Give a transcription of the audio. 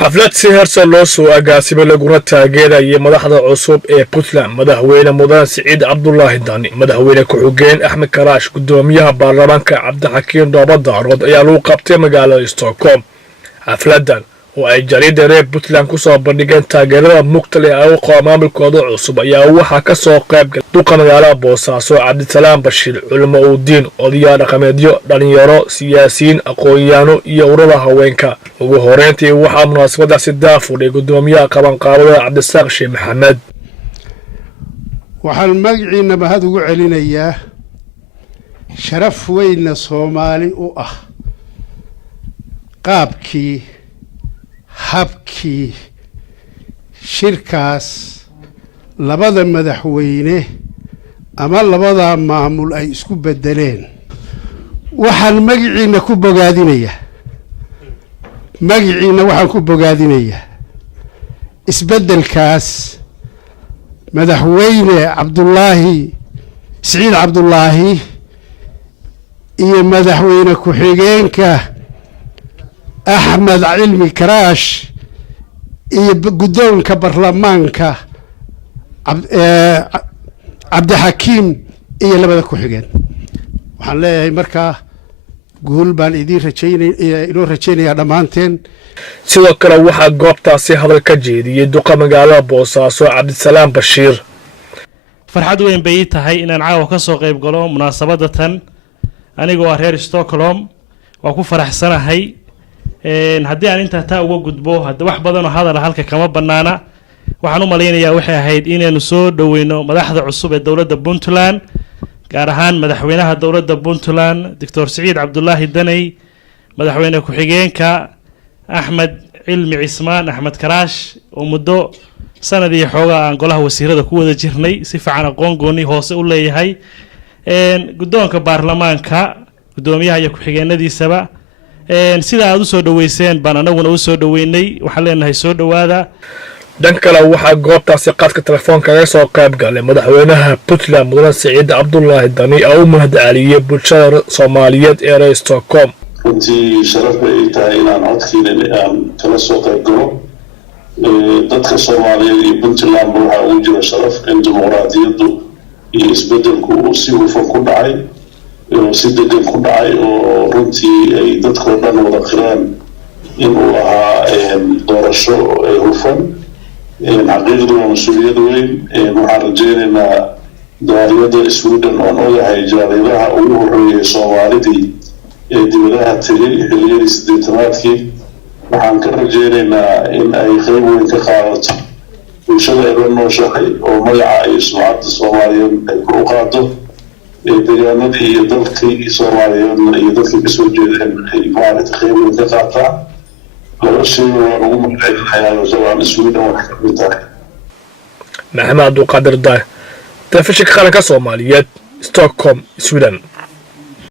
xaflad si heersan loo soo agaasimay laguna taageerayay madaxda cusub ee Puntland madaxweyne Mudane Siciid Cabdullaahi Dani madaxweyne ku-xigeen Axmed Karaash gudoomiyaha baarlamaanka Cabdixakiin Doobadaarood ayaa lagu qabtay magaalada Stockholm xafladan oo ay jariidada reer Puntland ku soo bandhigeen taageerada muqtal ee ay u qabo maamulkooda cusub ayaa waxaa ka soo qayb galay duqa magaalada Boosaaso Cabdisalaam Bashiir culimo u diin odayaal dhaqameedyo dhalinyaro siyaasiyiin aqoon-yahano iyo ururada haweenka ugu horeyntii waxaa munaasabadaasi daafuray gudoomiyaha qabanqaabada Cabdisaaq Sheekh Maxamed waxaan magaciina mahad ugu celinayaa sharaf weyn Soomaali u ah qaabkii habkii shirkaas labada madaxweyne ama labada maamul ay isku bedeleen waxaan magaciina ku bogaadinayaa isbedelkaas madaxweyne Siciid Cabdullaahi iyo madaxweyne ku-xigeenka Axmed Cilmi Karaash iyo gudoonka baarlamaanka Cabdixakiin iyo labada ku-xigeen waxaan leeyahay markaa guul baan inoo rajaynayaa dhammaanteen sidoo kale waxaa goobtaasi hadal ka jeediyay duqa magaalada Boosaaso Cabdisalaam Bashiir farxad weyn bay tahay inaan caawa ka soo qayb galo munaasabadatan anigoo reer Stockholm waa ku faraxsanahay haddii aan inta taa uga gudbo hadda wax badan oo hadal halka kama banaana waxaan u maleynayaa waxay ahayd inaynu soo dhaweyno madaxda cusub ee dawladda Puntland gaar ahaan madaxweynaha dawladda Puntland Dr. Siciid Cabdullaahi Dani madaxweyne ku-xigeenka Axmed Cilmi Cismaan Axmed Karaash oo muddo sanad iyo xoogaa aan golaha wasiirada ku wada jirnay si fiican aqoon gooni hoose u leeyahay gudoonka baarlamaanka gudoomiyaha iyo ku-xigeenadiisaba sida aad u soo dhaweyseen baan anaguna u soo dhaweynay waxaan leenahay soo dhawaada dhan kale waxaa goobtaasi qadka telefoonka laga soo qayb galay madaxweynaha Puntland Mudane Siciid Cabdullaahi Dani oo u mahadceliyay bulshada Soomaaliyeed ee reer Stockholm runtii sharaf bay tahay inaan codkiina aan kala soo qayb galo dadka Soomaaliyeed iyo Puntland waxaa ugu jira sharaf in dimuqraadiyaddu iyo isbedelku uu si hufan ku dhacay si degan ku dhacay oo runtii ay dadkoo dhan wada qiraan inuu ahaa doorasho hufan xaqiiqdu waa mas-uuliyad weyn waxaan rajaynaynaa dowladda Sweden oo ogahay jaariiraha ugu horeeyay Soomaalidii ee dibadaha tegay xilliyadii 80-aadkii waxaan ka rajaynaynaa in ay qayb weyn ka qaadato bulshada ay la nooshahay oo magaca ay sumcadda Soomaaliyeed ay kor u qaado deegaanadii iyo dalkii Soomaaliyeedna iyo dadkii kasoo jeedeen ay maaragtay qayb weyn ka qaataan laba shay waan ugu mahadcelinayaa sababaan Sweden wax ka mid tahay Maxamed Abdulqaadir Daahir telefishinka qaranka Soomaaliyeed Stockholm Sweden